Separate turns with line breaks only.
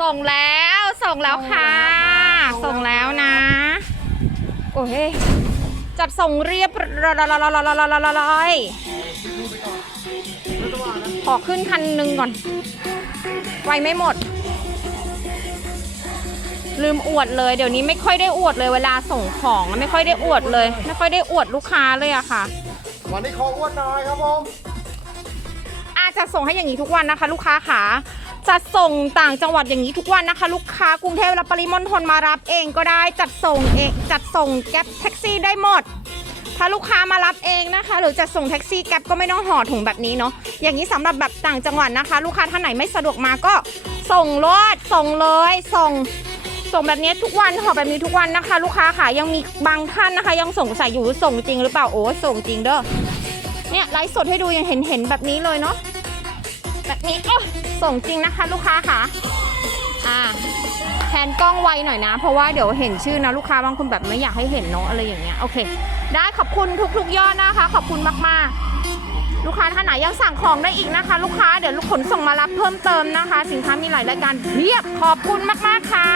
ส่งแล้วส่งแล้วค่ะ ส่งแล้วนะ โอ้ยจัดส่งเรียบร้อยขอขึ้นคันหนึ่งก่อน ไวไม่หมด ลืมอวดเลย เดี๋ยวนี้ไม่ค่อยได้อวดเลยเวลาส่งของอะไม่ค่อยได้อวดเลย ไม่ค่อยได้อวดลูกค้าเลยอะค่ะ
วันนี้ขออ้วนหน่อยครับผม
อาจจะส่งให้อย่างนี้ทุกวันนะคะ ลูกค้าขา จะส่งต่างจังหวัดอย่างนี้ทุกวันนะคะ ลูกค้ากรุงเทพและปริมณฑลมารับเองก็ได้จัดส่งเองจัดส่งแก๊ปแท็กซี่ได้หมด ถ้าลูกค้ามารับเองนะคะ หรือจะส่งแท็กซี่แก๊ปก็ไม่ต้องห่อถุงแบบนี้เนาะอย่างนี้สำหรับแบบต่างจังหวัดนะคะ ลูกค้าท่านไหนไม่สะดวกมาก็ส่งรถส่งเลยส่งส่งแบบนี้ทุกวันห่อแบบนี้ทุกวันนะคะ ลูกค้าค่ะยังมีบางท่านนะคะ ยังสงสัยอยู่ส่งจริงหรือเปล่าโอ้ส่งจริงเด้อเนี่ยไลฟ์สดให้ดูยังเห็นเห็นแบบนี้เลยเนาะ แบบนี้เอ้ส่งจริงนะคะ ลูกค้าค่ะ อ่าแทนกล้องไวหน่อยนะ เพราะว่าเดี๋ยวเห็นชื่อนะลูกค้าบางคนแบบไม่อยากให้เห็นเนาะอะไรอย่างเงี้ยโอเค ได้ขอบคุณทุกๆยอดนะคะ ขอบคุณมากๆ ลูกค้าท่านไหนยังสั่งของได้อีกนะคะ ลูกค้าเดี๋ยวลูกขนส่งมารับเพิ่มเติมนะคะ สินค้ามีหลายรายการเพียบขอบคุณมากๆค่ะ